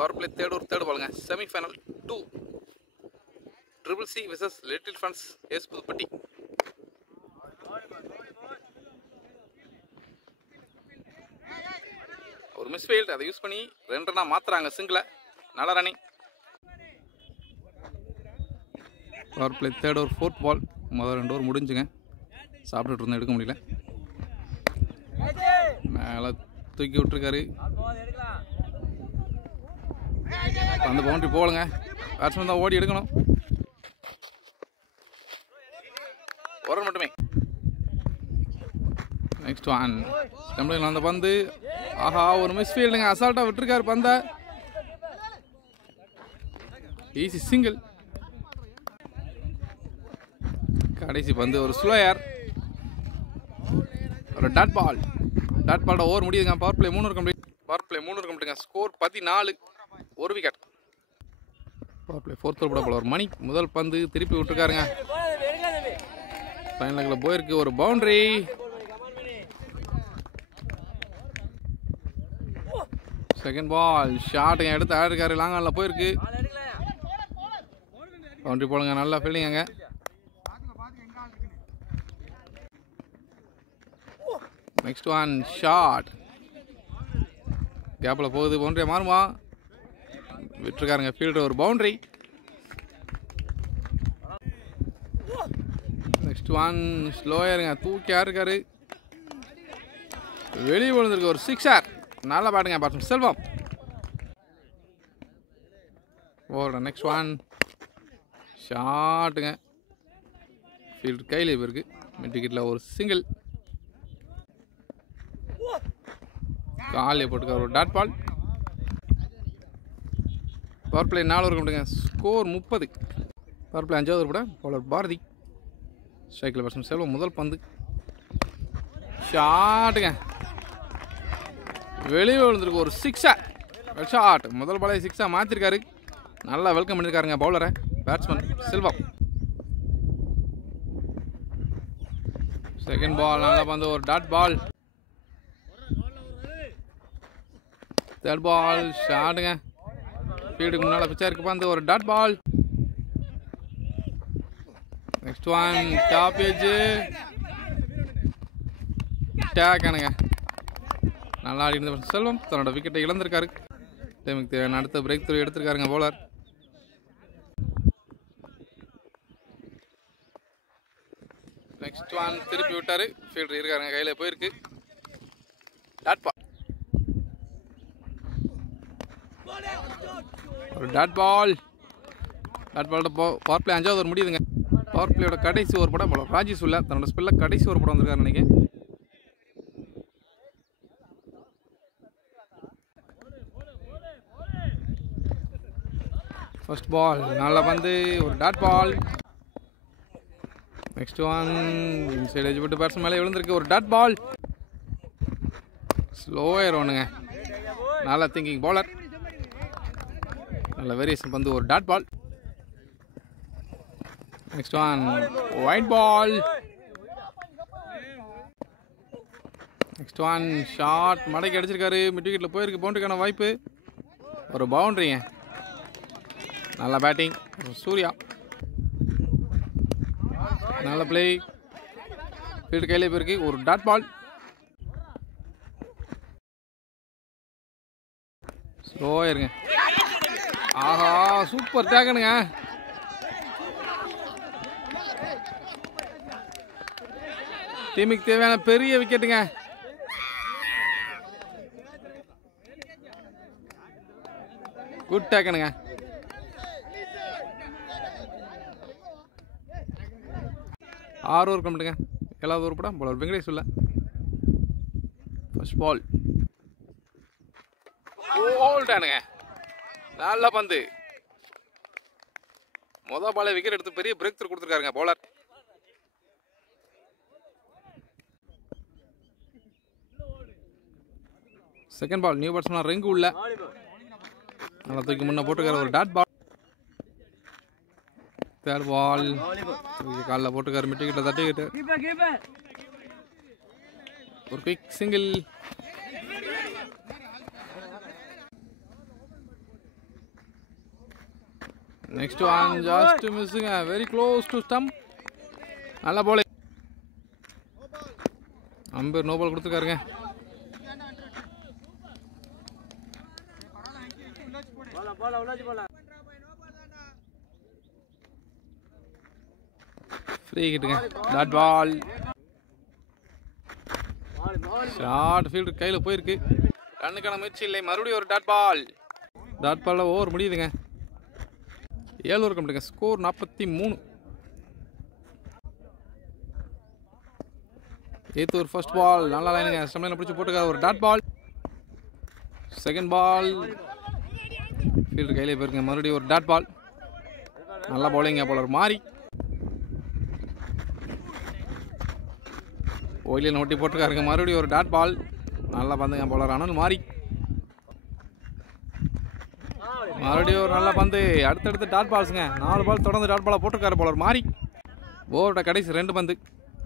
Power play third பாலுங்க. Semifinal 2 triple C versus little friends S Puduppatti. ஒரு misfield, அதை use பண்ணி 2 ரன்னா மாத்துறாங்க சிங்கிள. நல்ல running. Power play third over 4th பால். முதல் 2 ஓவர் முடிஞ்சுங்க. சாப்பிட்டுட்டு இருந்தோம், எடுக்க முடியல. மேலே தூக்கி விட்டுருக்காரு. அந்த பவுண்டரி போகலங்க. பேட்ஸ்மேன் தான் ஓடி எடுக்கணும். ஒரு ரன் மட்டுமே. Next one. ஸ்டம்பில் அந்த பந்து. ஆஹா, ஒரு மிஸ்ஃபீல்டுங்க. அசால்ட்டாக விட்டுருக்காரு பந்தை. Easy single. கடைசி பந்து ஒரு ஸ்லோயர். ஒரு டாட் பால். டாட் பாலோட ஓவர் முடியுதுங்க. Power play 3 complete. Power play 3 கம்ப்ளீட்டுங்க. ஸ்கோர் 14. ஒரு wicket. Power play 4th over போல ஒரு மணி. முதல் பந்து திருப்பி விட்டுருக்காருங்க. ஃபைனலில் போயிருக்கு. ஒரு பவுண்டரி. செகண்ட் பால் ஷாட்டுங்க. எடுத்து ஆடிருக்காரு. லாங் ஆனில் போயிருக்கு. பவுண்டரி போலுங்க. நல்லா ஃபீல்டிங் அங்கே. Next one shot. கேப்பில் போகுது. பவுண்டரியா மாறுமா? விட்டுருக்காருங்க ஃபீல்டர். ஒரு பவுண்டரி. நெக்ஸ்ட் ஒன் ஸ்லோயருங்க. தூக்கியா இருக்காரு. வெளியே விழுந்திருக்கு. ஒரு 6 நல்லா பாட்டுங்க. பேட்ஸ்மேன் செல்வம். ஓட. நெக்ஸ்ட் ஒன் ஷாட்டுங்க. ஃபீல்டர் கையில் இருக்கு. மிட் விக்கெட்டில் ஒரு சிங்கிள். காலையை போட்டுக்கார். ஒரு dot ball. Power play 4 over கம்ப்ளீட்டுங்க. ஸ்கோர் 30. பவர் பிளே 5வது ஓவர் கூட பவுலர் பாரதி. ஸ்ட்ரைக்கில் பேட்ஸ்மேன் செல்வம். முதல் பந்து ஷாட்டுங்க. வெளியே விழுந்திருக்கு. ஒரு 6 ஷாட். முதல் பாலே 6 மாற்றிருக்காரு. நல்லா வெல்கம் பண்ணியிருக்காருங்க பவுலரை பேட்ஸ்மேன் செல்வம். செகண்ட் பால் நல்லா பந்து. ஒரு டாட் பால். தேர்ட் பால் ஷாட்டுங்க. ஃபீல்டுக்கு முன்னால் பிச்சா இருக்கு பந்து. ஒரு dot ball. Next one top edge டேக்கானுங்க. நல்லா ஆடி இருந்த செல்வம் தன்னோட விக்கெட்டை இழந்திருக்காரு. டைமுக்கு தேவையான அடுத்த பிரேக் த்ரூ எடுத்திருக்காருங்க பவுலர். நெக்ஸ்ட் ஒன் திருப்பி விட்டாரு. ஃபீல்டர் இருக்காருங்க. கையில் போயிருக்கு. Dot ball. ஒரு டாட் பால். டாட் பாலோட பவர் பிளே 5வது ஓவர் முடியுதுங்க. பவர் பிளேயோட கடைசி ஓவர் படம் போல ராஜேஷ் உள்ள தன்னோட ஸ்பெல்ல கடைசி ஓவர் படம் வந்திருக்காரு நினைக்கிறேன். ஃபர்ஸ்ட் பால் நல்லா வந்து ஒரு dot ball. Next one inside edge விட்டு பேட்ஸ்மேன் மேலே விழுந்திருக்கு. ஒரு டாட் பால். ஸ்லோயர் ஒன்றுங்க. நல்லா திங்கிங் பவுலர். நல்ல வேரியேஷன் பந்து. ஒரு dot ball. Next one wide ball. Next one shot. மடக்கி அடிச்சிருக்காரு. மிட் விக்கெட்டில் போயிருக்கு. பவுண்டரிக்கான வாய்ப்பு. ஒரு பவுண்டரிங்க. நல்ல பேட்டிங் சூர்யா. நல்ல பிளே. ஃபீல்டு கையிலே போயிருக்கு. ஒரு டாட் பால். ஸ்லோயருங்க. ஆஹா, சூப்பர் டேக்கனுங்க. டீமுக்கு தேவையான பெரிய விக்கெட்டுங்க. குட் டேக்கனுங்க. ஆறு ஓவர் கம்ப்ளீட்டுங்க. 7வது ஓவர் கூட பவுலர் வெங்கடேஷ் உள்ள. ஃபர்ஸ்ட் பால் ஓல்டானுங்க. நல்ல பந்து. மொதல் பாலே விக்கெட் எடுத்து பெரிய பிரேக் த்ரூ கொடுத்துருக்காருங்க bowler. Second ball new batsman Rengu உள்ள. நல்லா தூக்கி முன்ன போட்டுருக்காரு. ஒரு டாட் பால். தேர்ட் பால் காலில் போட்டுருக்காரு. மிட் விக்கெட்டில் தட்டிக்கிட்டு ஒரு quick single. Next one just மிஸ்ஸுங்க, வெரி க்ளோஸ் டு ஸ்டம்ப். நல்ல பால். அம்பேர் நோ பால் கொடுத்துருக்காருங்க. ஃப்ரீ கிட்டுங்க, டாட் பால். ஷார்ட் ஃபீல்டு கையில் போயிருக்கு. ரன்னுக்கான முயற்சி இல்லை, மறுபடியும் ஒரு டாட் பால். டாட் பாலில் ஓவர் முடியுதுங்க. 7 ஓவர் கம்ப்ளீட்டுங்க. Score 43. 8th over first ball. நல்லா லைனுங்க, ஸ்டம்ப்லைனை பிடிச்சி போட்டுக்காரு. ஒரு dot ball. Second ball field கையிலே போயிருங்க. மறுபடியும் ஒரு டாட் பால். நல்லா பவுலிங்க போலர் மாறி. ஓயிலில் நோட்டி போட்டுருக்காருங்க. மறுபடியும் ஒரு டாட் பால். நல்லா பந்துங்க போலர் ஆனால் மாறி. மறுபடியும் ஒரு நல்ல பந்து. அடுத்தடுத்து டாட் பால்ஸுங்க. 4 பால் தொடர்ந்து டாட் பாலாக போட்டிருக்காரு போலர் மாறி. ஓவரோட கடைசி 2 பந்து.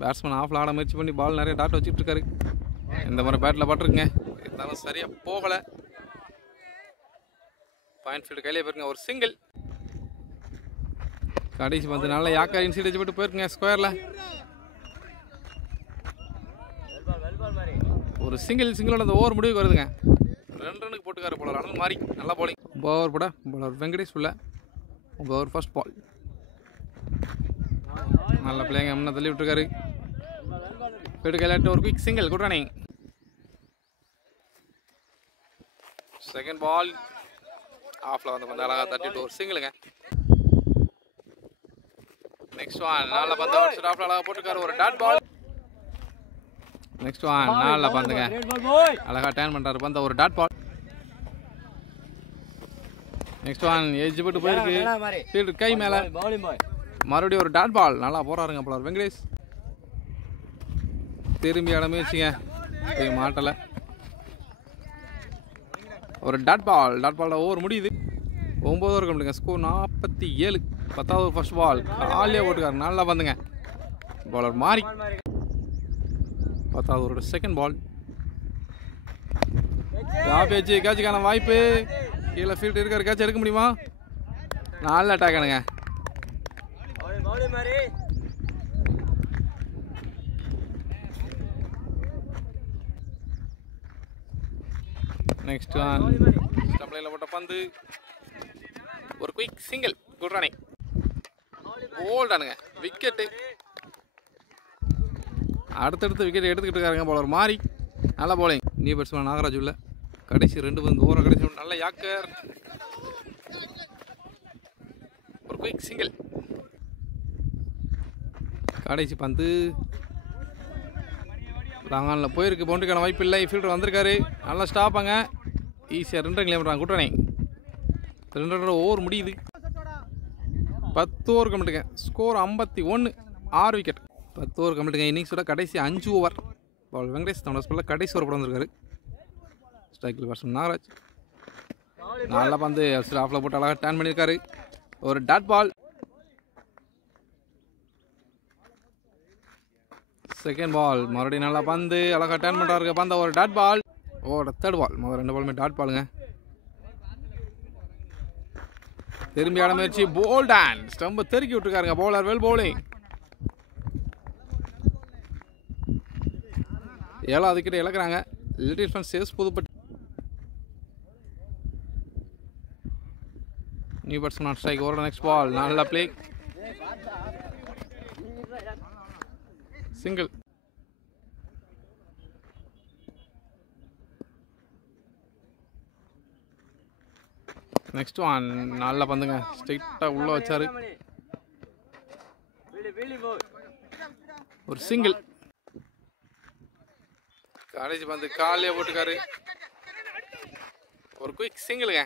பேட்ஸ்மேன் ஆஃபில் ஆட முயற்சி பண்ணி பால் நிறைய டாட் வச்சுட்டு இருக்காரு. இந்த மாதிரி பேட்டில் பட்டிருக்குங்க, இருந்தாலும் சரியாக போகலை. பாயிண்ட் ஃபீல்டு கையிலே போயிருங்க. ஒரு சிங்கிள். கடைசி பந்து நல்ல யாக்கா இன்சைட் வச்சு போட்டு போயிருக்குங்க ஸ்கொயரில். ஒரு சிங்கிளோட அந்த ஓவர் முடிவுக்கு வருதுங்க. 2 ரன்னுக்கு போட்டுக்காரு போலர் ஆனால் மாறி. நல்லா பவுலிங். ஓவர் போட போலர் வெங்கடேஷ் உள்ள. Over first ball. நல்ல பிள்ளைங்க முன்ன தள்ளி விட்டுருக்காரு. ஃபீல்டு கையிலாட்டு ஒரு quick single. Good running. Second ball ஆஃப்ல வந்து பந்து அழகாக தட்டிட்டு ஒரு சிங்கிளுங்க. நெக்ஸ்ட் ஒன் நல்ல பந்து ஆஃப்ல அழகாக போட்டுருக்காரு. ஒரு டாட் பால். நெக்ஸ்ட் ஒன் நல்ல பந்துங்க, அழகா டர்ன் பண்றாரு பந்த. ஒரு dot ball. Next one edge போட்டு போயிருக்கு. ஃபீல்டு கை மேல. மறுபடியும் ஒரு டாட் பால். நல்லா போறாருங்க போலர் வெங்கடேஷ். திரும்பி ஆட முயற்சிங்க, மாட்டல. ஒரு dot ball. Dot ball over முடியுது. 9 ஓவர் கம்ப்ளீட்டுங்க. Score 47. 10th over first ball. காலியாக போட்டுக்காரு. நல்லா பந்துங்க போலர் மாறி. 10th ஓவரோட செகண்ட் பால். பேச்சு கேட்சுக்கான வாய்ப்பு. கீழே ஃபீல்டு இருக்காரு, கேட்ச் எடுக்க முடியுமா? நல்ல அட்டாக்கானுங்க. நெக்ஸ்ட் ஸ்டம்ப்லைனில் போட்ட பந்து. ஒரு குயிக் சிங்கிள். Good running. போல்டானுங்க, விக்கெட்டு. அடுத்தடுத்து விக்கெட் எடுத்துக்கிட்டு இருக்காருங்க போலர் மாறி. நல்ல பவுலிங். நியூ பேட்ஸ்மேன் நாகராஜ் உள்ள. கடைசி 2 பந்து ஓவர கடைசி நல்ல யாக்கர். ஒரு குயிக் சிங்கிள். கடைசி பந்து லாங்கானில் போயிருக்கு. பவுண்டரிக்கான வாய்ப்பு இல்லை. ஃபீல்டர் வந்திருக்காரு. நல்லா ஸ்டாப்பாங்க. ஈஸியாக 2 ரன் கிளம்புறாங்க. Good running. 2 ரன் ஓவர் முடியுது. 10 ஓவர் கம்ப்ளீட்டுங்க. ஸ்கோர் 51. 6 விக்கெட். 10 ஓவர் கம்ப்ளீட்டுங்க. இன்னிங்ஸோட கடைசி 5 ஓவர். பால் வெங்கடேஷ் தன்னோட ஸ்பெல்ல கடைசி ஓவர் படம் வந்திருக்காரு. ஸ்ட்ரைக்கில் பேட்ஸ்மேன் நாகராஜ். நல்லா பந்து ஆஃபில் போட்டு அழகாக டர்ன் பண்ணியிருக்காரு. ஒரு டாட் பால். செகண்ட் பால். மறுபடியும் நல்லா பந்து அழகாக டர்ன் பண்ணுறாரு பந்த. ஒரு டாட் பால். ஓட தேர்ட் பால். முதல் 2 பாலுமே டாட் பாலுங்க. திரும்பி ஆட முயற்சி. போல்ட் அண்ட் ஸ்டம்பை தெருக்கி விட்டுருக்காருங்க பவுலர். Well bowling. 7வது விக்கெட் இழக்கிறாங்க. லிட்டில் ஃப்ரெண்ட்ஸ் சேஸ் Puduppatti. New batsman on strike. Over next ball. நல்ல பிளே. சிங்கிள். நெக்ஸ்ட் ஒன் நல்ல பந்துங்க. ஸ்ட்ரைட்டாக உள்ள வச்சாரு. ஒரு சிங்கிள். கடைசி பந்து காலையே போட்டுக்காரு. ஒரு குயிக் சிங்கிளுங்க.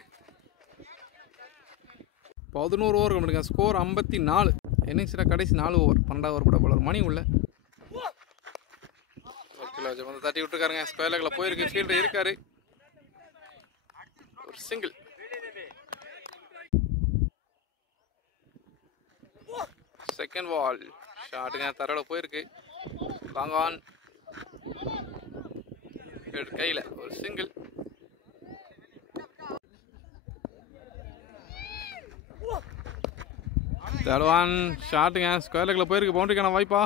11 ஓவர் கம்ப்ளீட்டுங்க. ஸ்கோர் 54. இன்னிங்ஸில் கடைசி 4 ஓவர். 12வது ஓவர் கூட போலர் மணி உள்ள. வந்து தட்டி விட்டுருக்காருங்க. ஸ்கொயர் லெக்கில் போயிருக்கு. ஃபீல்டர் இருக்காரு. ஒரு சிங்கிள். செகண்ட் பால். ஷாட்டுங்க தரோட போயிருக்கு. Long on. கையில் ஒரு சிங்கிள். தருவான் ஷாட்டுங்க. ஸ்கொயர் லெக்கில் போயிருக்கு. பவுண்டரிக்கான வாய்ப்பா.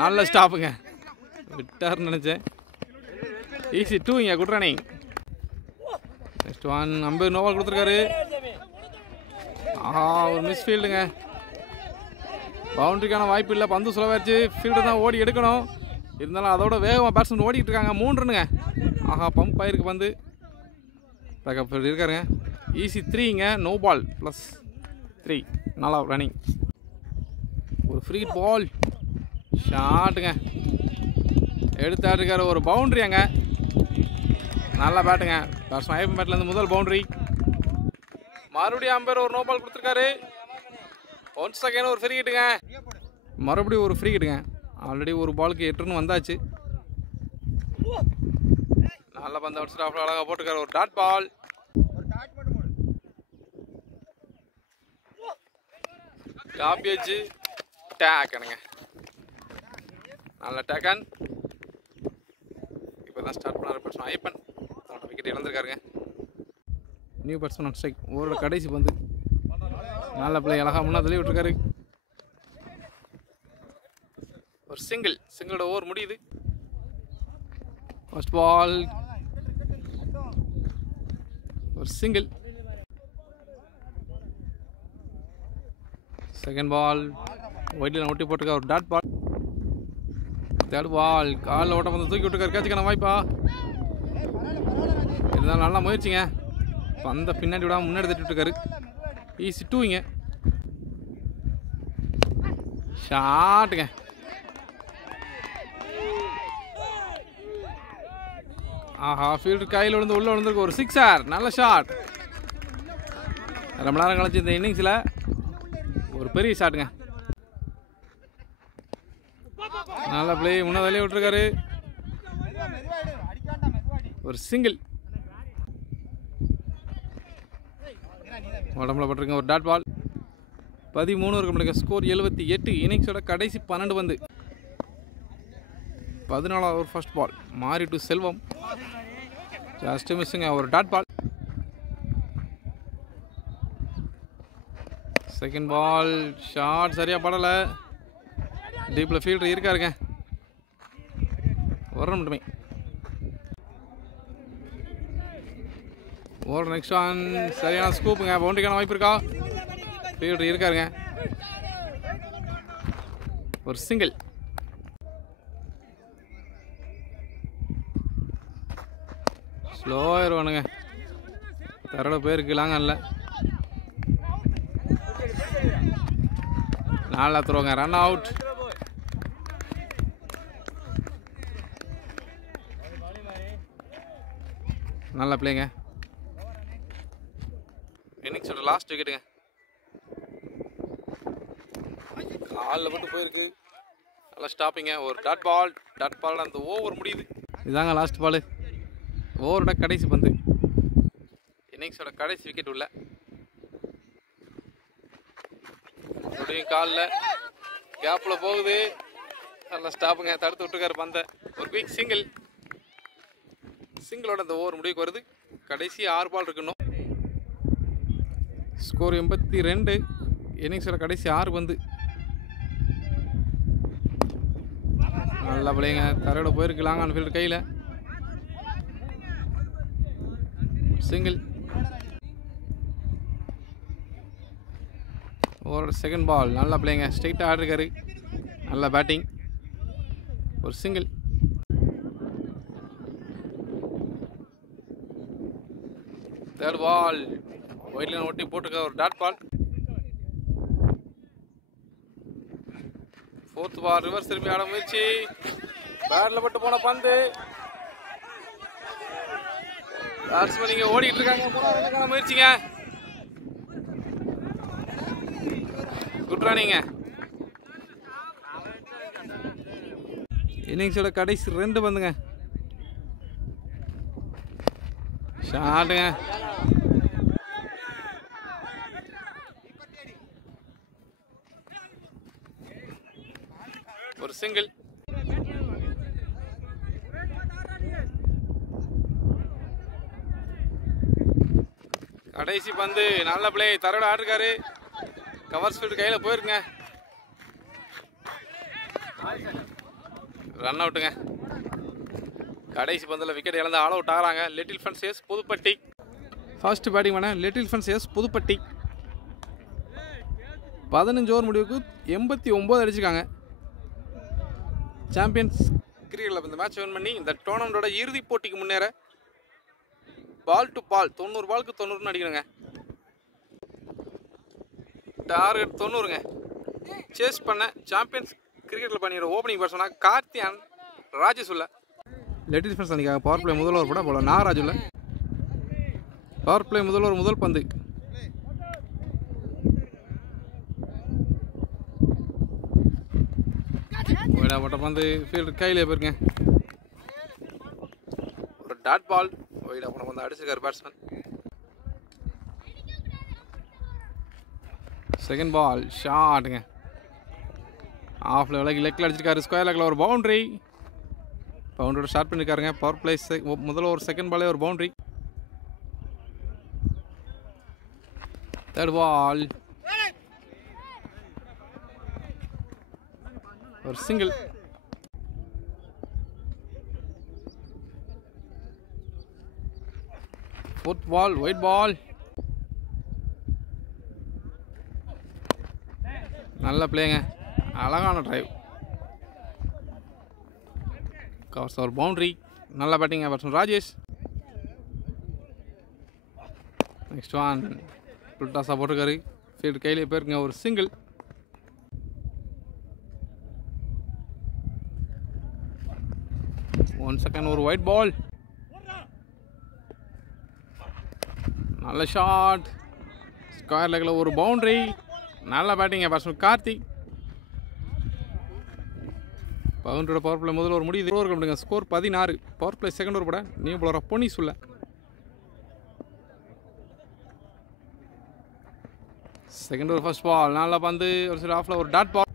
நல்ல ஸ்டாப்புங்க. விட்டார்னு நினச்சேன். ஈஸி 2ங்க. Good running. Next one. Umpire no ball கொடுத்துருக்காரு. ஒரு மிஸ் ஃபீல்டுங்க. பவுண்டரிக்கான வாய்ப்பு இல்லை. பந்து சுலவாயிருச்சு. ஃபீல்டு தான் ஓடி எடுக்கணும். இருந்தாலும் அதோட வேகமாக பேட்ஸ்மேன் ஓடிட்டு இருக்காங்க. 3 ரன்னுங்க. பம்ப் ஆயிருக்கு பந்து. பேக்கப் இருக்காருங்க. ஈஸி 3ங்க. No ball +3. நல்லா ரன்னிங். ஒரு ஃப்ரீ பால் ஷாட்டுங்க. எடுத்தாட்டுருக்காரு. ஒரு பவுண்ட்ரி அங்கே. நல்லா பேட்டுங்க. பேட்ஸ்மேன் ஐயப்பன் பேட்லேருந்து முதல் பவுண்ட்ரி. மறுபடியும் அம்பேர் ஒரு நோ பால் கொடுத்துருக்காரு. ஒன்ஸ் அகைன் ஒரு ஃப்ரீ ஹிட்டுங்க. மறுபடியும் ஒரு ஃப்ரீ ஹிட்டுங்க. ஆல்ரெடி ஒரு பாலுக்கு 8 ரன் வந்தாச்சு. நல்ல பந்து அடிச்சுட்டு அழகாக போட்டுருக்காரு. ஒரு டாட் பால். டாப் ஏஜ் டேக்கனுங்க. நல்ல டேக்கன். இப்போ தான் ஸ்டார்ட் பண்ணார் பேட்ஸ்மேன் ஐயப்பன். அவனோட விக்கெட் இழந்திருக்காருங்க. New batsman on strike. ஓவரோட கடைசி பந்து. நல்ல பிள்ளை அழகாக முன்னா தள்ளி விட்டுருக்காரு. ஒரு சிங்கிளோட ஓவர் முடியுது. ஃபர்ஸ்ட் பால் ஒரு சிங்கிள். செகண்ட் பால் ஒயிட்ல ஒட்டி போட்டுருக்கா. ஒரு டாட் பால். தேர்ட் பால் காலில் ஓட்ட வந்து தூக்கி விட்டுருக்காரு. கேட்சுக்கான வாய்ப்பா. இருந்தாலும் நல்லா முயற்சிங்க. பந்த பின்னாடி விடாமல் முன்னாடி தட்டி விட்டுருக்காரு. ஈஸி 2ங்க. ஷாட்டுங்க. ஃபீல்டு கையில் விழுந்து உள்ளே விழுந்திருக்கு. ஒரு 6 நல்ல ஷாட். ரொம்ப நேரம் கழிச்சு இந்த இன்னிங்ஸில் ஒரு பெரிய ஷாட்டுங்க. நல்ல பிளே. முன்ன வெளியே விட்டுருக்காரு. ஒரு சிங்கிள். உடம்புல போட்டிருக்க. ஒரு டாட் பால். 13 இருக்க முடியுங்க. ஸ்கோர் 78. இன்னிங்ஸோட கடைசி 12 பந்து. 14வது over first ball. Mari to Selvam. Just மிஸ்ஸுங்க. ஒரு dot ball. Second ball shot சரியாக படலை. டீப்பில் ஃபீல்டர் இருக்காருங்க. ஒரு மட்டுமே. ஒரு நெக்ஸ்ட் ஒன் சரியான ஸ்கூப்புங்க. பவுண்டரிக்கான வாய்ப்பு இருக்கா. ஃபீல்டர் இருக்காருங்க. ஒரு சிங்கிள். ஸ்லோவாக இருவானுங்க. தரோட பேருக்கு லாங்க இல்லை. நல்லா த்ரோங்க. Run out. நல்லா பிளேங்க. இன்னிங்ஸோட லாஸ்ட் விக்கெட்டுங்க. காலில் மட்டும் போயிருக்கு. நல்லா ஸ்டாப்பிங்க. ஒரு டாட் பால் அந்த ஓவர் முடியுது. இதுதாங்க லாஸ்ட் பால். ஓவரோட கடைசி பந்து. இன்னிங்ஸோட கடைசி விக்கெட் உள்ள. மறுபடியும் காலில் கேப்பில் போகுது. நல்லா ஸ்டாப்புங்க. தடுத்து விட்டுருக்காரு பந்தை. ஒரு குயிக் சிங்கிளோட அந்த ஓவர் முடிவுக்கு வருது. கடைசி 6 பால் இருக்கணும். ஸ்கோர் 82. இன்னிங்ஸோட கடைசி 6 பந்து. நல்லா பிள்ளைங்க. தரையோட போயிருக்கு. லாங் ஆன் ஃபீல்டு கையில். சிங்கிள். ஓவரோட செகண்ட் பால். நல்லா பிள்ளைங்க. ஸ்ட்ரைட்டாக ஆடிருக்காரு. நல்லா பேட்டிங். ஒரு சிங்கிள். தேர்ட் பால் ஒயிட்லைன் ஒட்டி போட்டுருக்க. ஒரு dot ball. Fourth ball reverse திரும்பி ஆட முயற்சி. பேட்டில் பட்டு போன பந்து. பேட்ஸ்மேன் இங்கே ஓடிட்டு இருக்காங்க. முயற்சிங்க. குட் ரன்னிங்க. இன்னிங்ஸோட கடைசி 2 பந்துங்க. ஷாட்டுங்க. ஒரு சிங்கிள். கடைசி பந்து. நல்ல பிளே. தரோட ஆட்டிருக்காரு. கவர்ஸ் ஃபீல்டு கையில் போயிருக்குங்க. ரன் அவுட்டுங்க. கடைசி பந்தில் விக்கெட் இழந்து ஆல் அவுட் ஆகிறாங்க. Little friends S Puduppatti. First batting பண்ண little friends S Puduppatti. 15 over முடிவுக்கு 89 அடிச்சிருக்காங்க. சாம்பியன்ஸ் கிரிக்கெட்டில் இந்த மேட்ச் வின் பண்ணி இந்த டோர்னமெண்ட்டோட இறுதிப் போட்டிக்கு முன்னேற பால் டு பால் 90 பாலுக்கு 90 அடிக்கணுங்க. டார்கெட் 90ங்க. சேஸ் பண்ண சாம்பியன்ஸ் கிரிக்கெட்டில் பண்ணிடுற ஓப்பனிங் பேட்ஸ்மேனாக கார்த்தியான் ராஜேஷ் உள்ள. லிட்டில் ஃப்ரெண்ட்ஸ் அன்றைக்காக பவர் பிளே முதல்வர் கூட போல நாகராஜ் உள்ள. பவர் பிளே முதல்வர் முதல் பந்து போட்ட பந்து ஃபீல்டு கையிலே போயிருங்க. ஒரு டாட் பால் ஒயிடா போன பந்து அடிச்சிருக்காரு பேட்ஸ்மேன். செகண்ட் பால் ஷாட்டுங்க. ஆஃப் லெவலுக்கு லெக்கில் அடிச்சிருக்காரு. ஸ்கொயர் லெக்கில் ஒரு பவுண்ட்ரி. பவுண்டரியோட ஸ்டார்ட் பண்ணியிருக்காருங்க. பவர் பிளே முதல்ல ஒரு செகண்ட் பாலே ஒரு பவுண்ட்ரி. தேர்ட் பால் ஒரு single. Fourth ball wide ball. நல்ல பிளேங்க. அழகான டிரைவ். கவர்ஸ் ஒரு பவுண்ட்ரி. நல்ல batting batsman Rajesh. Next one புல்டாஸாக போட்டிருக்காரு. ஃபீல்டு கையிலே போயிருக்குங்க. ஒரு சிங்கிள். ஒன் செகண்ட் ஒரு ஒயிட் பால். நல்ல ஷாட். ஸ்கொயர் லெக்கில் ஒரு பவுண்ட்ரி. நல்ல பேட்டிங் பேட்ஸ்மேன் கார்த்தி. பவுண்டரியோட பவர் பிளே முதல்ல ஒரு முடியுது. ஓவர் கம்பிடுங்க. Score 16. Power play second over பட நியூ பவுலராக பொன்னி சொல்ல. Second over first ball. நல்லா பந்து ஒரு சில ஆஃப்ல ஒரு டாட் பால்.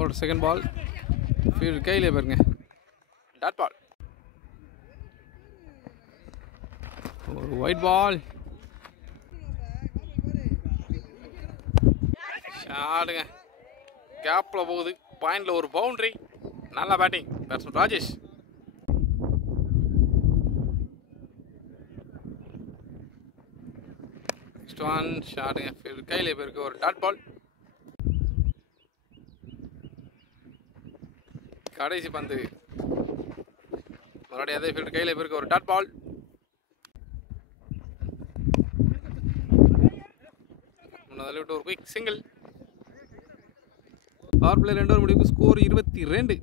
ஒரு செகண்ட் பால் ஃபீல்டு கையிலே பாருங்க. Dot ball. ஒரு ஒயிட் பால். ஷாட்டுங்க. கேப்பில் போகுது. பாயிண்டில் ஒரு பவுண்ட்ரி. நல்லா batting batsman Rajesh. Next one ஷாட்டுங்க. ஃபீல்டு கையிலே போயிருக்கு. ஒரு டாட் பால். கடைசி பந்து மறுபடியும் அதே ஃபீல்டு கையிலே போயிருக்கு. ஒரு டாட் பால். முன்னதில் விட்டு ஒரு quick single. Power play 2 over முடிவுக்கு ஸ்கோர் 22.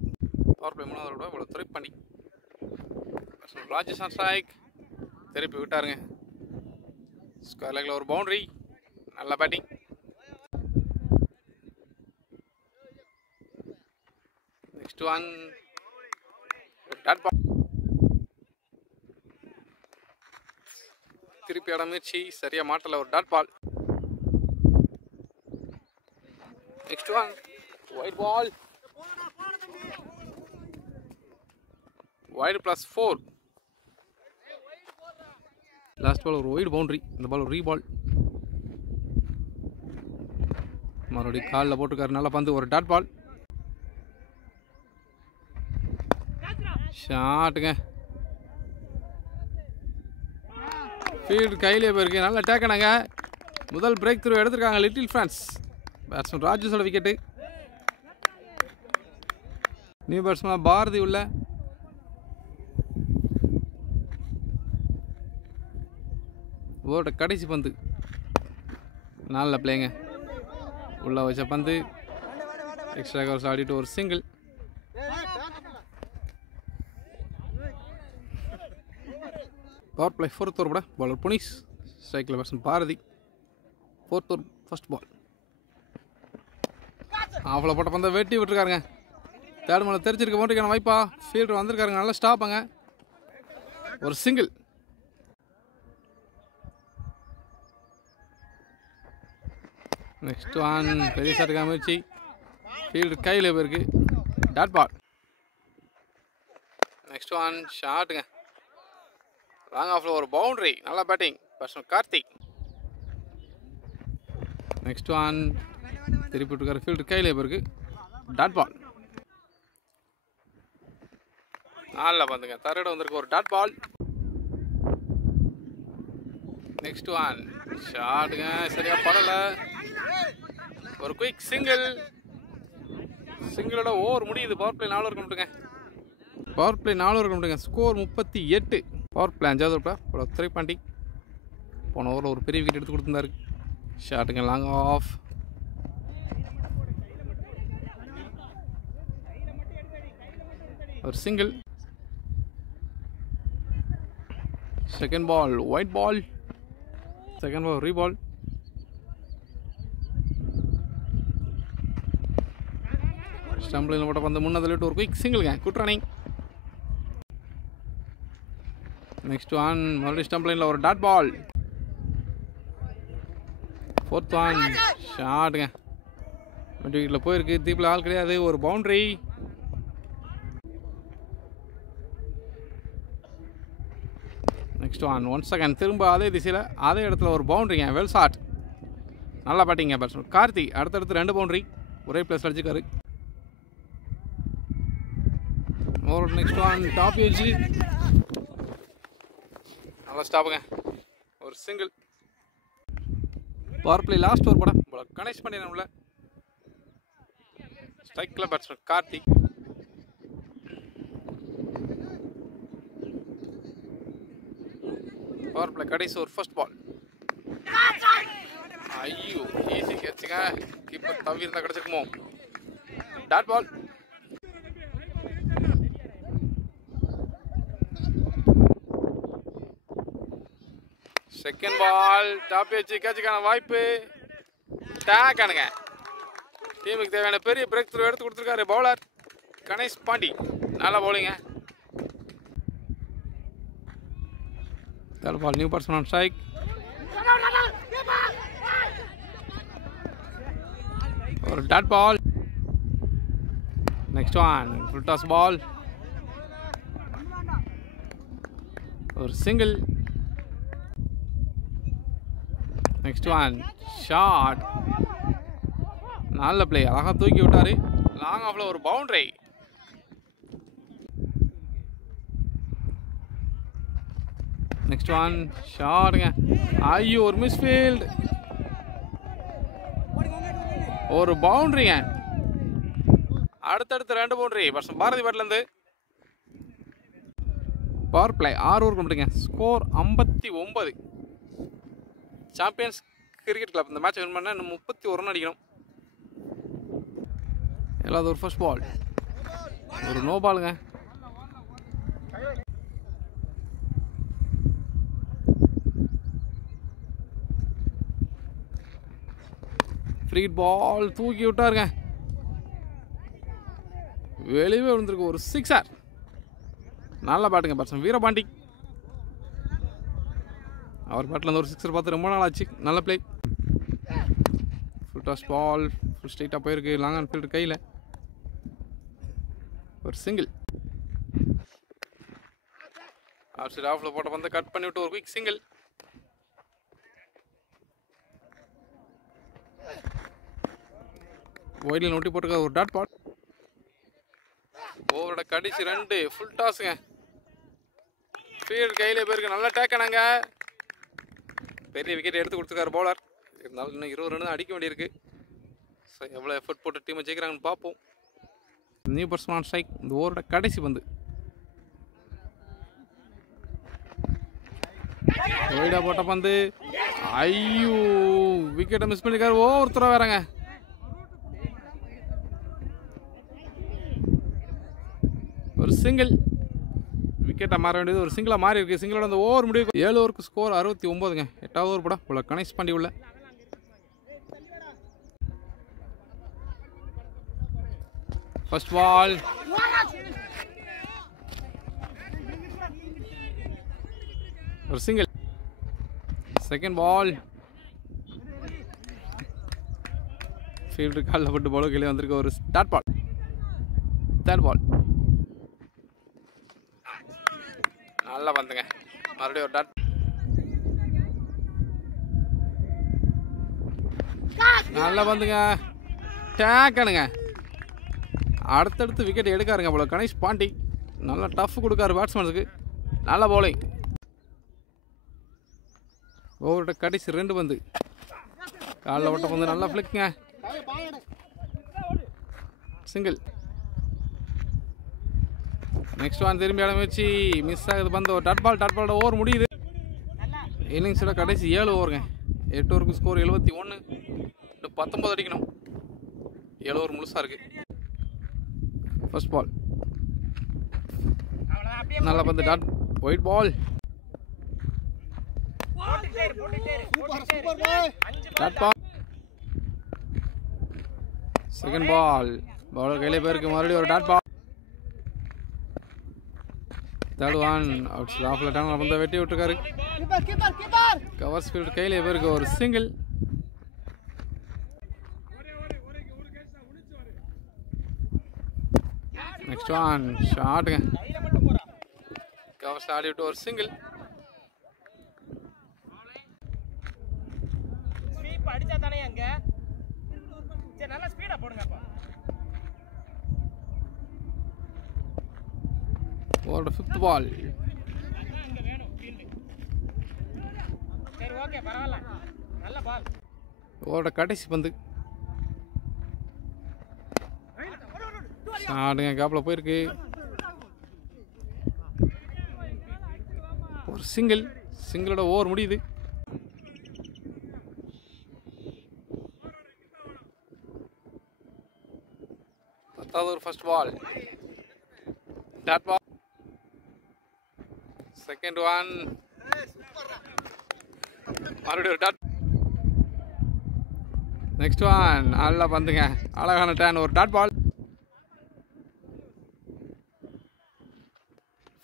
பவர் பிளே 3வது ஓவர் இவ்வளோ துறைப்பண்ணி ராஜேஷ் ஸ்ட்ரைக். திருப்பி விட்டாருங்க. ஸ்கொயர் லெக்கில் ஒரு பவுண்ட்ரி. நல்ல batting. Next one dot ball. திருப்பி ஆட முயற்சி சரியா மாட்டல. ஒரு dot ball. Next one wide ball. Wide +4. Last ball ஒரு ஒயிட் பவுண்ட்ரி. இந்த பால் ஒரு ரீபால். மறுபடியும் காலில் போட்டுக்காரு. நல்லா பந்து ஒரு டாட் பால். ஷாட்டுங்க. ஃபீல்டு கையிலே போயிருக்கு. நல்லா டேக்கனாங்க. முதல் பிரேக் த்ரூ எடுத்திருக்காங்க லிட்டில் ஃப்ரெண்ட்ஸ். பேட்ஸ்மேன் ராஜேஷோட விக்கெட்டு. நியூ பேட்ஸ்மேன் பாரதி உள்ள. ஓட கடைசி பந்து நல்ல பிளேங்க. உள்ள வச்ச பந்து எக்ஸ்ட்ரா கவர்ஸ் ஆடிட்டு ஒரு single. Power play 4th over பட பாலர் புனிஷ். ஸ்ட்ரைக்கில் batsman Bharathi. 4th over first ball. அவ்வளோ போட்ட பந்தை வெட்டி விட்டுருக்காருங்க. தேர்ட் மேலே தெரிச்சிருக்க போட்டிருக்கான வாய்ப்பா. ஃபீல்டர் வந்திருக்காருங்க. நல்லா ஸ்டாப்பாங்க. ஒரு சிங்கிள். நெக்ஸ்ட் ஒன் பெரிய ஷாட்டுக்கு முயற்சி. ஃபீல்டு கையில் போயிருக்கு. Dot ball. நெக்ஸ்ட் ஒன் ஷாட்டுங்க. லாங் ஆஃப்ல ஒரு பவுண்ட்ரி. நல்லா batting. Batsman Karthik. Next one திருப்பி விட்டுருக்காரு ஃபீல்டர் கையில் இருக்கு. Dot ball. நல்லா வந்துங்க தரையிட வந்திருக்கு ஒரு டாட் பால். நெக்ஸ்ட் ஒன் ஷாட்டுங்க சரியா படல. ஒரு குயிக் சிங்கிளோட ஓவர் முடியுது. பவர் பிளே 4 ஓவர் கம்பிட்டுங்க. பவர் பிளே 4 ஓவர் கம்பிட்டுங்க. ஸ்கோர் 38. பவர் பிளே 5வது ஓவர் திரைப்பாண்டி போன ஓவரில் ஒரு பெரிய விக்கெட் எடுத்து கொடுத்துருந்தாரு. ஷாட்டுங்க லாங் ஆஃப். ஒரு single. Second ball wide ball. Second ball reball. ஸ்டம்பில் போட்ட பந்து முன்னதில் விட்டு ஒரு குயிக் சிங்கிள்ங்க. Good running. நெக்ஸ்ட் ஒன் மறுபடியும் ஸ்டம்ப் லைனில் ஒரு டாட் பால். ஃபோர்த் ஒன் ஷாட்டுங்க மிட் விக்கெட்டில் போயிருக்கு. தீப்பில் ஆள் கிடையாது. ஒரு பவுண்ட்ரி. நெக்ஸ்ட் ஒன் செகண்ட் திரும்ப அதே திசையில் அதே இடத்துல ஒரு பவுண்ட்ரிங்க. Well shot. நல்லா பேட்டிங்க பேட்ஸ்மேன் கார்த்தி. அடுத்தடுத்து 2 பவுண்ட்ரி ஒரே பிளேஸில் அடிச்சுக்காரு. Next one top edge. நல்லா ஸ்டாப்புங்க. ஒரு single. Power play last over படம் கனெக்ட் பண்ணி நம்மள ஸ்ட்ரைக்கில் பேட்ஸ்மேன் கார்த்திக். பவர் பிளே கடைசி ஒரு ஃபர்ஸ்ட் பால். ஐயோ ஈஸி கேட்சுங்க. கீப்பர் தவி இருந்தால் கிடச்சிருக்குமோ. Dot ball. Second ball top வச்சு கேட்சுக்கான வாய்ப்பு. டேக் ஆனுங்க. டீமுக்கு தேவையான பெரிய பிரேக் த்ரூ எடுத்து கொடுத்துருக்காரு பவுலர் கணேஷ் பாண்டி. நல்லா பவுலிங்க. Third ball new batsman on strike. ஒரு dot ball. Next one full toss ball. ஒரு சிங்கிள். Next one shot. நல்ல பிளே. அழகாக தூக்கி விட்டாரு. லாங் ஆஃப்ல ஒரு பவுண்டரி. நெக்ஸ்ட் ஒன் ஷாட்டுங்க. ஐயோ ஒரு மிஸ்ஃபீல்ட். ஒரு பவுண்டரிங்க. அடுத்தடுத்து 2 பவுண்டரி பாரதி பேட்லேருந்து. பவர் பிளே 6 ஓவர் கம்பிட்டுங்க. ஸ்கோர் 59. சாம்பியன்ஸ் கிரிக்கெட் கிளப் இந்த மேட்ச் வின் பண்ண இன்னும் 31 ரன் அடிக்கணும். எல்லாவது ஒரு ஃபர்ஸ்ட் பால். ஒரு நோ பாலுங்க. ஃப்ரீ பால் தூக்கி விட்டாருங்க. வெளியே விழுந்திருக்கு ஒரு 6. நல்ல பேட்டுங்க பேட்ஸ்மேன் வீரபாண்டி. அவர் பேட்டில் இருந்து ஒரு 6 பார்த்து ரொம்ப நாள் ஆச்சு. நல்ல play. Full toss ball. Full ஸ்ட்ரைட்டாக போயிருக்கு. லாங் ஆன் ஃபீல்டு கையில் ஒரு சிங்கிள். ஆஃப் சைட் ஆஃபில் போட்ட வந்து கட் பண்ணி விட்டு ஒரு குயிக் சிங்கிள். ஒயிட்ல நோட்டி போட்டுருக்க ஒரு டாட் பால். ஓவரோட கடைசி 2 ஃபுல் டாஸுங்க. ஃபீல்டு கையில் போயிருக்கு. நல்லா டேக் ஆனாங்க. பெரிய விக்கெட் எடுத்து கொடுத்துருக்காரு பவுலர். இருந்தாலும் இன்னும் 20 ரன் தான் அடிக்க வேண்டியிருக்கு. ஸோ எவ்வளோ எஃபர்ட் போட்டு டீமை ஜெயிக்கிறாங்கன்னு பார்ப்போம். New batsman on strike. இந்த ஓவரோட கடைசி பந்து. ஒயிடா போட்ட பந்து. ஐயோ விக்கெட்டை மிஸ் பண்ணிருக்காரு. ஒவ்வொருத்தர வேறங்க. ஒரு சிங்கிள். விக்கெட்டை மாற வேண்டியது ஒரு சிங்கிளாக மாறி இருக்கு. சிங்கிளோட அந்த ஓவர் முடிவு 7 ஓவருக்கு ஸ்கோர் 69ங்க. 8வது ஓவர் படம் உள்ள கணேஷ் பாண்டி உள்ள. First ball. ஒரு சிங்கிள். செகண்ட் பால். ஃபீல்டர் காலில் போட்டு பாலோ கீழே வந்திருக்க ஒரு டாட் பால். தேர்ட் பால். நல்லா வந்துங்க. மறுபடியும் ஒரு டாட். நல்லா வந்துங்க, டேக்கனுங்க. அடுத்தடுத்து விக்கெட் எடுக்காருங்க போல கணேஷ் பாண்டி. நல்லா டஃப் கொடுக்காரு பேட்ஸ்மேனுக்கு. நல்ல பவுலிங். ஓவர்கிட்ட கடைசி 2 பந்து. காலில் ஓட்ட பந்து நல்லா ஃப்ளிக்குங்க. சிங்கிள். நெக்ஸ்ட் ஒன் திரும்பி இடம் வச்சு மிஸ் ஆகுது பந்து. ஒரு டாட் பாலோட ஓவர் முடியுது. இன்னிங்ஸோட கடைசி 7 ஓவருங்க. 8 ஓவருக்கு ஸ்கோர் 71. 19 அடிக்கணும். 7 ஓவர் முழுசாக இருக்கு. ஃபர்ஸ்ட் பால் நல்லா பந்து. Wide ball. Second ball. Bowler கையில போயிருக்கு. மறுபடியும் ஒரு dot ball. Third one. Out side ஆஃப்ல டவுன் வந்து வெட்டி விட்டுருக்காரு. கவர்ஸ் ஃபீல்ட் கையில போயிருக்கு. ஒரு சிங்கிள். நெக்ஸ்ட் ஒன் ஷாட்டுங்க. கவர்ஸ் ஆடி விட்டு ஒரு சிங்கிள். அடிச்சா தானே அங்க சரி நல்லா ஸ்பீடா போடுங்கப்பா. Over fifth ball. அங்க வேணும் ஃபீல்ட். சரி ஓகே பரவாயில்லை நல்ல பால். ஓவரோட கடைசி பந்து. ஷாட்டுங்க. கேப்ல போயிருக்கு. ஒரு சிங்கிள். சிங்கிளோட ஓவர் முடியுது. ஒரு first ball. Dot ball. Second one. மறுபடியும் ஒரு டாட். நெக்ஸ்ட் ஒன் நல்லா பந்துங்க. அழகான டேன். ஒரு டாட் பால்.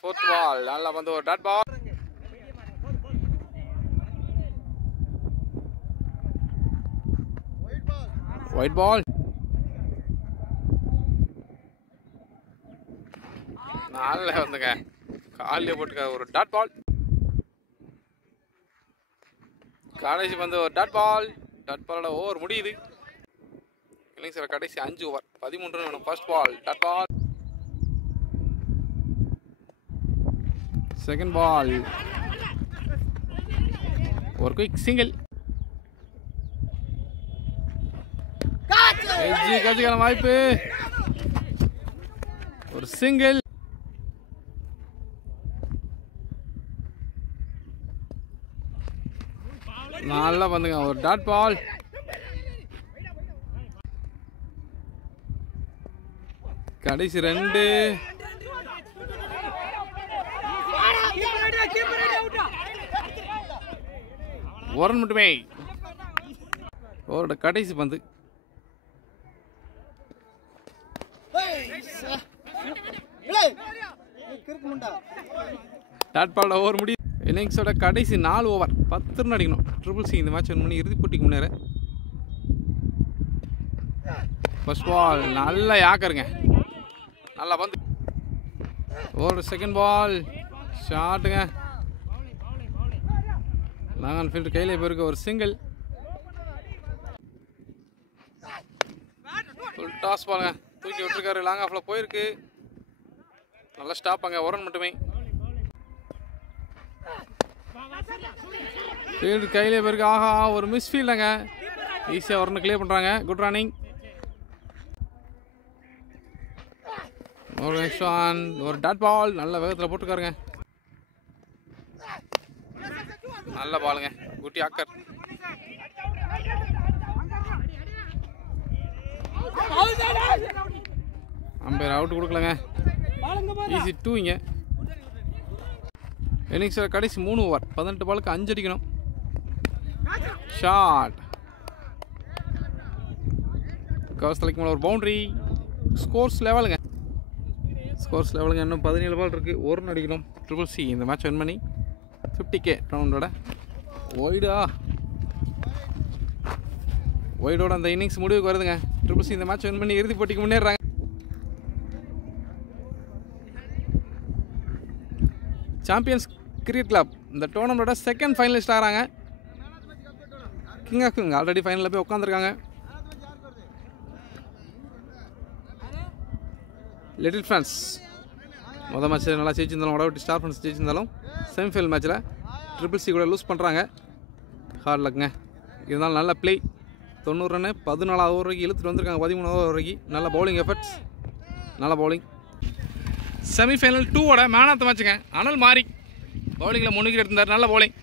ஃபோர்த் பால் நல்லா பந்து. ஒரு டாட் பால். Wide ball. நல்ல வந்துங்க. காலில் போட்டுக்க ஒரு டாட் பால். கடைசி வந்து ஒரு டாட் பால். டாட் பாலோட ஓவர் முடியுது. இன்னிங்ஸில் கடைசி 5 ஓவர் 13 ரன் வேணும். First ball dot ball. Second ball ஒரு குயிக் சிங்கிள். கட்சிக்கான வாய்ப்பு. ஒரு சிங்கிள். நல்லா வந்துங்க. ஒரு டாட் பால். கடைசி 2. ஒரு ரன் மட்டுமே. ஓவரோட கடைசி பந்து. டாட் பாலோட ஓவர் முடியும். இன்னிங்ஸோட கடைசி 4 ஓவர் 10 ரன் அடிக்கணும். ட்ரிபிள் சி இந்த மேட்ச் வின் பண்ணி இறுதி போட்டிக்கு முன்னேற. ஃபர்ஸ்ட் பால் நல்ல யாக்கருங்க. நல்லா பந்து. ஓவர் செகண்ட் பால் ஷாட்டுங்க. லாங் ஃபீல்டு கையில போயிருக்க. ஒரு சிங்கிள். ஃபுல் டாஸ் பாருங்க. தூக்கி விட்டுருக்காரு. லாங் ஆஃப்ல போயிருக்கு. நல்லா ஸ்டாப்பாங்க. ஒரு ரன் மட்டுமே. ஃபீல்டு கையிலே போயிருக்கு. ஆஹா ஒரு மிஸ் ஃபீல்டுங்க. ஈஸியாக ஒரு ரன் கிளியர் பண்ணுறாங்க. Good running. ஒரு நெக்ஸ்ட் ஒன். ஒரு டாட் பால். நல்ல வேகத்தில் போட்டுக்காருங்க. நல்ல பாலுங்க. குட்டி ஆக்கர். அம்பையர் அவுட் கொடுக்கலங்க. ஈஸி 2 இங்க. இன்னிங்ஸில் கடைசி 3 ஓவர் 18 பாலுக்கு 5 அடிக்கணும். ஷாட். கவர்ஸ் தலைக்கு மேலே ஒரு பவுண்டரி. ஸ்கோர்ஸ் லெவலுங்க. இன்னும் 17 பால் இருக்குது. ஒரு ரன் அடிக்கணும். ட்ரிபிள் சி இந்த மேட்ச் வின் பண்ணி 50K ரவுண்டோட ஒய்டோட அந்த இன்னிங்ஸ் முடிவுக்கு வருதுங்க. ட்ரிபிள் சி இந்த மேட்ச் வின் பண்ணி இறுதி போட்டிக்கு முன்னேறாங்க. சாம்பியன்ஸ் கிரிக்கெட் கிளப் இந்த டோர்னமெண்ட்டோட செகண்ட் ஃபைனலிஸ்ட் ஆகிறாங்க. கிங் ஆஃப் கிங் ஆல்ரெடி ஃபைனலில் போய் உட்காந்துருக்காங்க. லிட்டில் ஃப்ரான்ஸ் மொதல் மேட்ச்சில் நல்லா ஜெயிச்சிருந்தாலும் வடவட்டி ஸ்டார் ஃப்ரெண்ட்ஸ் ஜெயிச்சிருந்தாலும் செமிஃபைனல் மேட்ச்சில் ட்ரிபிள் சி கூட லூஸ் பண்ணுறாங்க. ஹார்ட் லக்குங்க. இருந்தாலும் நல்ல ப்ளே. 90 ரன்னு 14வது ஓவருக்கு இழுத்துட்டு வந்திருக்காங்க. 13வது ஓவர் வரைக்கும் நல்ல பவுலிங் எஃபர்ட்ஸ், நல்ல பவுலிங். செமிஃபைனல் 2வோட மேன் ஆஃப் த மேட்சுங்க அனல் மாரி பவுலிங்கில் 3 விக்கெட் எடுத்திருந்தார். நல்ல பவுலிங்.